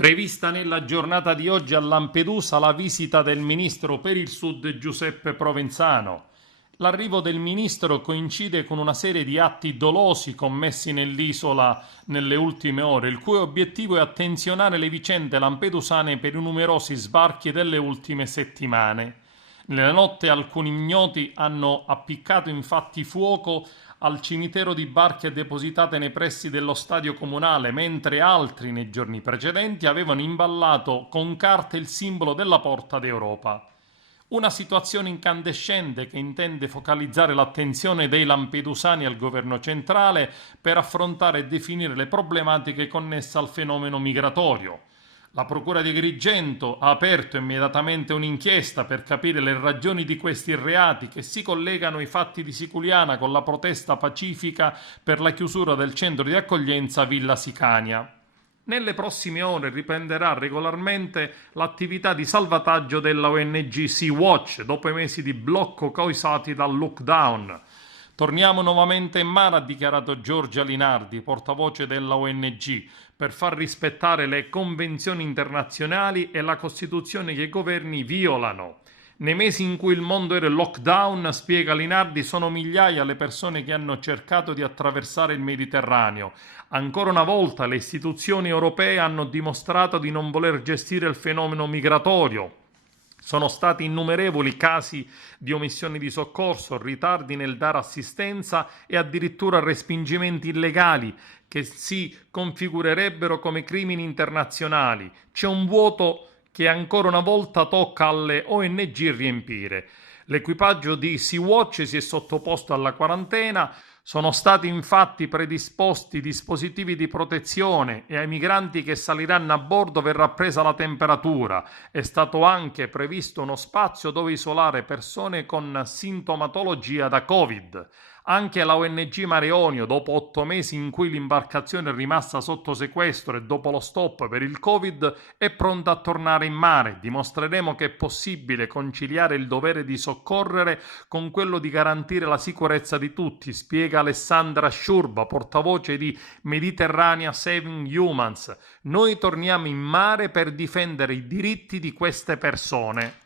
Prevista nella giornata di oggi a Lampedusa la visita del ministro per il Sud Giuseppe Provenzano. L'arrivo del ministro coincide con una serie di atti dolosi commessi nell'isola nelle ultime ore, il cui obiettivo è attenzionare le vicende lampedusane per i numerosi sbarchi delle ultime settimane. Nella notte alcuni ignoti hanno appiccato infatti fuoco al cimitero di barche depositate nei pressi dello stadio comunale, mentre altri nei giorni precedenti avevano imballato con carte il simbolo della Porta d'Europa. Una situazione incandescente che intende focalizzare l'attenzione dei lampedusani al governo centrale per affrontare e definire le problematiche connesse al fenomeno migratorio. La Procura di Agrigento ha aperto immediatamente un'inchiesta per capire le ragioni di questi reati che si collegano ai fatti di Siculiana con la protesta pacifica per la chiusura del centro di accoglienza Villa Sicania. Nelle prossime ore riprenderà regolarmente l'attività di salvataggio della ONG Sea-Watch dopo i mesi di blocco causati dal lockdown. Torniamo nuovamente in mare, ha dichiarato Giorgia Linardi, portavoce della ONG, per far rispettare le convenzioni internazionali e la Costituzione che i governi violano. Nei mesi in cui il mondo era in lockdown, spiega Linardi, sono migliaia le persone che hanno cercato di attraversare il Mediterraneo. Ancora una volta le istituzioni europee hanno dimostrato di non voler gestire il fenomeno migratorio. Sono stati innumerevoli casi di omissioni di soccorso, ritardi nel dare assistenza e addirittura respingimenti illegali che si configurerebbero come crimini internazionali. C'è un vuoto che ancora una volta tocca alle ONG riempire. L'equipaggio di Sea-Watch si è sottoposto alla quarantena. Sono stati infatti predisposti dispositivi di protezione e ai migranti che saliranno a bordo verrà presa la temperatura. È stato anche previsto uno spazio dove isolare persone con sintomatologia da Covid. Anche la ONG Mare Jonio, dopo 8 mesi in cui l'imbarcazione è rimasta sotto sequestro e dopo lo stop per il Covid, è pronta a tornare in mare. Dimostreremo che è possibile conciliare il dovere di soccorrere con quello di garantire la sicurezza di tutti, spiega Alessandra Sciurba, portavoce di Mediterranea Saving Humans. Noi torniamo in mare per difendere i diritti di queste persone.